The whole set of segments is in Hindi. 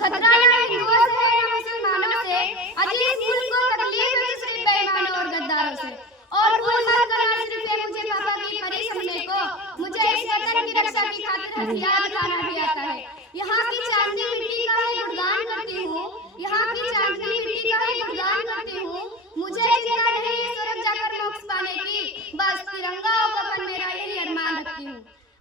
खतरा न हिंदुओं से है न मुसलमानों से, अजीज मुल्क को तकलीफ है सिर्फ बेईमानों और गद्दारों से। और भूल मत करना सिर्फ है मुझे पापा की परी समझने को, मुझे इस वतन की रक्षा की खातिर हथियार उठाना भी आता है। यहाँ की चांदनी मिट्टी का ही गुणगान करती हूँ, यहाँ की चांदनी मिट्टी का ही गुणगान करती हूँ। मुझे चिंता नहीं है स्वर्ग जाकर मोक्ष पाने की, बस तिरंगा और कफन मेरा यही अरमान रखती हूँ।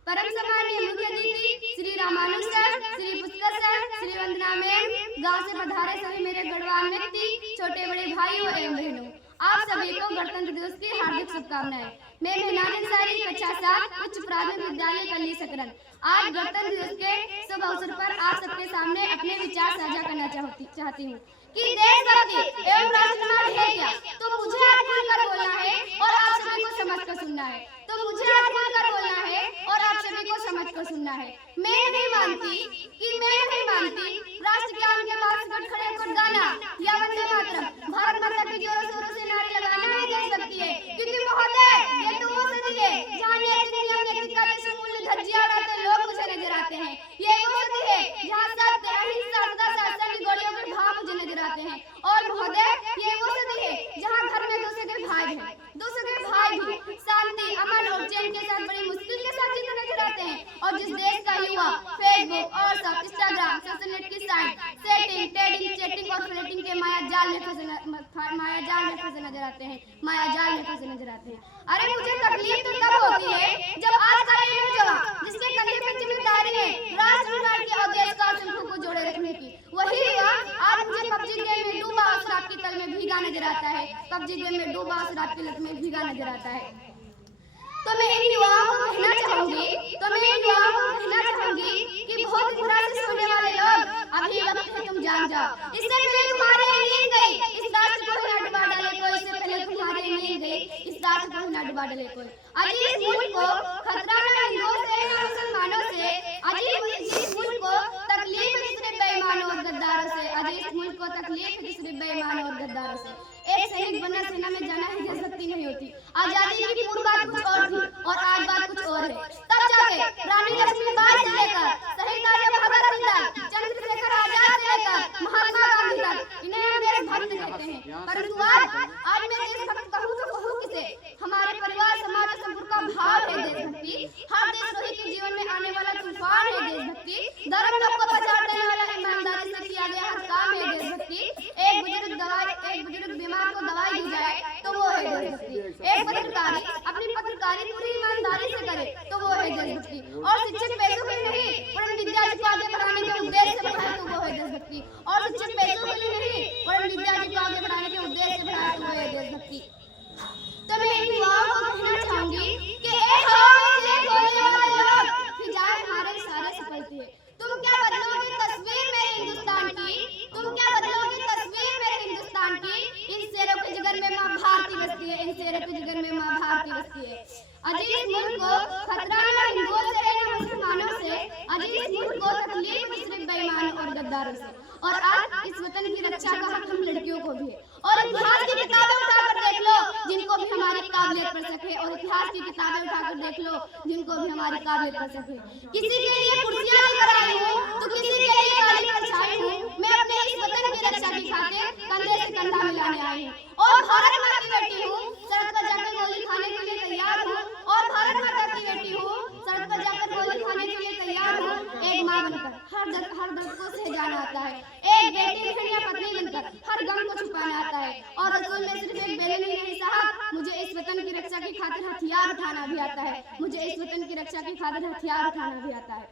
परम सम्माननीय मुख्य अतिथि श्री रामानुज सर, श्री पुष्कर सर, श्री वंदना मैम, गांव से पधारे सभी मेरे गणवान व्यक्ति, छोटे बड़े भाइयों एवं बहनों, आप सभी को गणतंत्र दिवस की हार्दिक शुभकामनाएं। मैं मेहनाज अंसारी, कक्षा 7, उच्च प्राथमिक विद्यालय कल्ली सकरन। आज गणतंत्र दिवस के शुभ अवसर पर आप सबके सामने अपने विचार साझा करना चाहती हूँ कि देशभक्ति एवं राष्ट्र निर्माण है क्या, तो मुझे आज खुलकर बोलना है और आप सभी को समझ कर सुनना है। तो मुझे आज खुलकर बोलना है और आप सभी को समझ कर सुनना है। मैं नहीं मानती राष्ट्र ज्ञान के बाद खड़े होकर गाना या वंदे मातरम, भारत माता की जोरों शोरों से नारे लगाना ही देशभक्ति है। क्योंकि महोदय ये तो वो सदी है जहाँ नैतिक मूल्य धज्जियां उड़ाते लोग मुझे नजर आते हैं। ये वो सदी है जहाँ सत्य, अहिंसा, सदा शासन की गोलियों के भाव मुझे नजर आते हैं। और महोदय ये वो सदी है जहाँ घर में दूसरे भाई हैं, दूसरे भाई भी शांति, अमन और चैन के साथ बड़ी मुश्किल के साथ जीते नजर आते हैं। और जिस देश का युवा फेसबुक और सब इंस्टाग्राम सोशल नेट की साइट सेटिंग, ट्रेडिंग, चैटिंग और फ्लर्टिंग के माया जाल में फंसे नजर आते हैं। अरे मुझे तकलीफ तो तब होती है जब आज का ये नौजवान जिसके कंधे पर जिम्मेदारी है राष्ट्र निर्माण के और देश का शंखों को जोड़े रखने की, वही युवा आज मुझे पबजी गेम में डूबा और शराब की तल में भीगा नजर आता है। पबजी गेम में डूबा और शराब की लत में भीगा नजर आता है। तो मैं इन युवाओं को कहना चाहूंगी कि बहुत बुरा से सोने वाले लोग अभी वक्त है तुम जान जाओ। इससे पहले तुम्हारी नींद गई, इस राष्ट्र को न डुबा डाले कोई, इससे पहले तुम्हारी नींद गई, इस राष्ट्र को न डुबा डाले कोई। अजीज मुल्क को खतरा न हिंदुओं से न मुसलमानों से, अजीज मुल्क को तकलीफ है सिर्फ बेईमानों और गद्दारों से, अजीज मुल्क को तकलीफ है सिर्फ बेईमानों और गद्दारों से। एक सैनिक बनना सेना में जाना ही देशभक्ति नहीं होती। आजादी की पूर्व बात कुछ और थी और आज बात कुछ और है। तब जाके रानी लक्ष्मीबाई से लेकर शहीद राजा भगत सिंह तक, चंद्रशेखर आजाद से लेकर महात्मा गांधी तक इन्हें हम देशभक्त कहते हैं। परंतु आज मैं देशभक्त कहूँ तो कहूँ किसे? हमारे परिवार समाज और संपूर्ण का भाव है देशभक्ति। हर देशद्रोही के जीवन में आने वाला तूफान है देशभक्ति। धर्म लोग को पछाड़ देने वाला ईमानदारी से किया गया हर काम है देशभक्ति। एक बुजुर्ग बीमार को दवाई दी जाए तो वो है देशभक्ति। एक पत्रकारी अपनी पत्रकारी पूरी ईमानदारी से करे तो वो है देशभक्ति। और शिक्षक पैसों के लिए नहीं परम विद्या को आगे बढ़ाने के उद्देश्य से बढ़ाए तो वो है देशभक्ति। और शिक्षक पैसों के लिए नहीं परम विद्या को आगे बढ़ाने के उद्देश्य से बढ़ाए तो वो है देशभक्ति। तो मैं इन युवाओं को कहना चाहूंगी कि एक हवा में चले बोलने वाले लोग कि जाए हमारे सारे सफलते। तुम क्या बदलोगे तस्वीर मेरे हिंदुस्तान की, तुम क्या बदलोगे तस्वीर मेरे हिंदुस्तान की? इन शेरों के जिगर में माँ भारती बसती है, इन शेरों के जिगर में माँ भारती बसती है। अजीज मुल्क को खतरा न हिंदुओं से है न मुसलमानों से, अजीज मुल्क को तकलीफ सिर्फ बेईमानों और गद्दारों से। और आज इस वतन की रक्षा का हक हम लड़कियों को भी है। और इतिहास की किताबें उठाकर देख लो जिनको भी हमारी काबिलियत पर सके, और इतिहास की किताबें उठाकर देख लो जिनको भी हमारी काबिलियत पर सके। किसी के लिए कुर्सियां लेकर आई हूँ तो किसी के लिए काली परछाई हूँ। मैं अपने इस वतन की रक्षा की खातिर कंधे से कंधा मिलाने आई हूँ और भारत माता की बेटी हूँ। सड़क पर जाकर गोली खाने के लिए तैयार हूँ और भारत माता की बेटी हूँ। सड़क पर जाकर गोली खाने के लिए तैयार हूँ। एक माँ बनकर हर दर्द को सह जाना आता है। एक बेटी बहन या पत्नी बनकर हर गम को छुपाना आता है। और रसूल में सिर्फ एक बेलन ही नहीं साहब, मुझे इस वतन की रक्षा की खातिर हथियार उठाना भी आता है। मुझे इस वतन की रक्षा की खातिर हथियार उठाना भी आता है।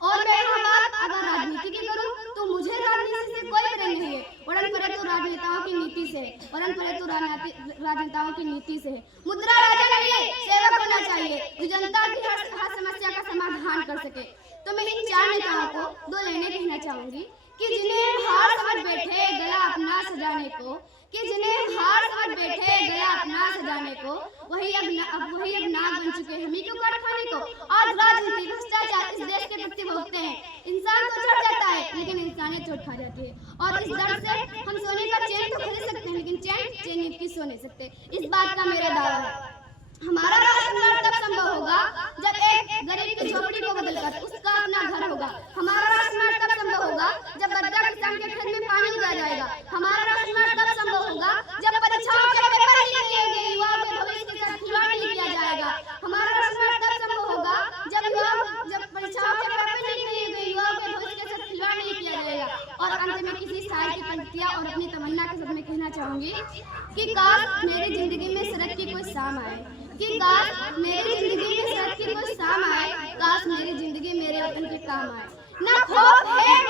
और मैं बात अगर राजनीति की करूं तो मुझे राजनीति से कोई प्रेम नहीं है। वरन परे तो राजनेताओं की नीति से, वरन परे तो राजनेताओं की नीति से। मुद्रा राजा नहीं सेवक होना चाहिए जो जनता की हर समस्या का समाधान कर सके। तो मैं इन चार नेताओं को दो लाइनें कहना चाहूंगी कि जिन्हें हार समझ बैठे गला अपना सजाने को, कि जिन्हें हार समझ बैठे गला अपना सजाने को, वही अब नाग बन चुके हैं मीठू काट खाने को। आज राजनीति भ्रष्टाचार इस देश के प्रति भोगते हैं। इंसान तो चढ़ जाता है लेकिन इंसानियत चोट खा जाती है। और इस दर से हम सोने का चैन तो खरीद सकते हैं लेकिन चैन की सो नहीं सकते। इस बात का मेरा दावा है। हमारा राष्ट्र निर्माण तब संभव होगा जब एक गरीब की झोपड़ी को बदलकर उसका अपना घर होगा। हमारा राष्ट्र निर्माण तब संभव होगा जब किया और अपनी तमन्ना के साथ मैं कहना चाहूंगी कि काश मेरी जिंदगी में सड़क की कोई शाम आए, कि काश मेरी जिंदगी में सड़क की कोई शाम आए, काश मेरी जिंदगी मेरे वतन के काम आए। ना खौफ है